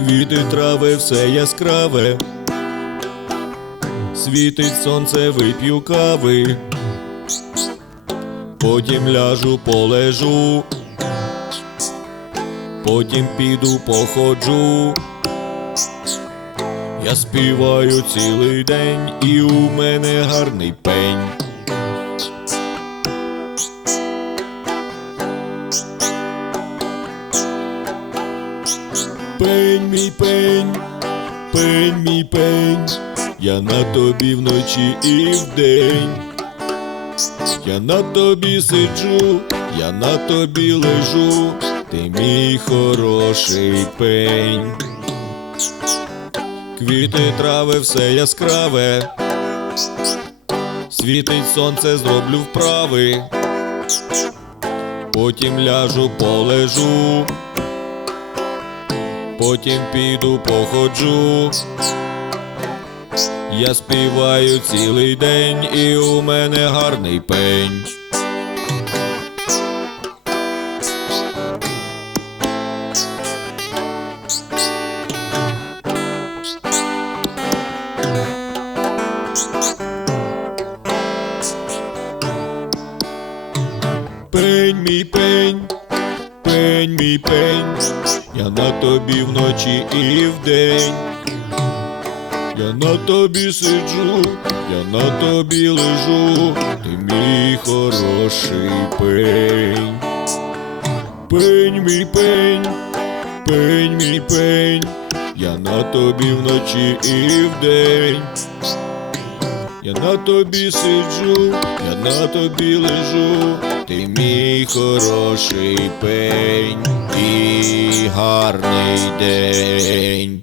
квіти, трави, все яскраве. Світить сонце, вип'ю кави. Потім ляжу, полежу. Потім піду походжу. Я співаю цілий день, і у мене гарний пень. Пень, мій пень, пень, мій пень, я на тобі вночі і вдень. Я на тобі сиджу, я на тобі лежу, ти мій хороший пень. Квіти, трави, все яскраве. Світить сонце, зроблю вправи. Потім ляжу, полежу. Потім піду походжу. Я співаю цілий день, і у мене гарний пень. Пень, мій пень, пень, мій пень, я на тобі вночі і вдень. Я на тобі сиджу, я на тобі лежу, ти мій хороший пень. Пень, мій пень, пень, мій пень, я на тобі вночі і вдень. Я на тобі сиджу, я на тобі лежу, ти мій хороший пень і гарний день.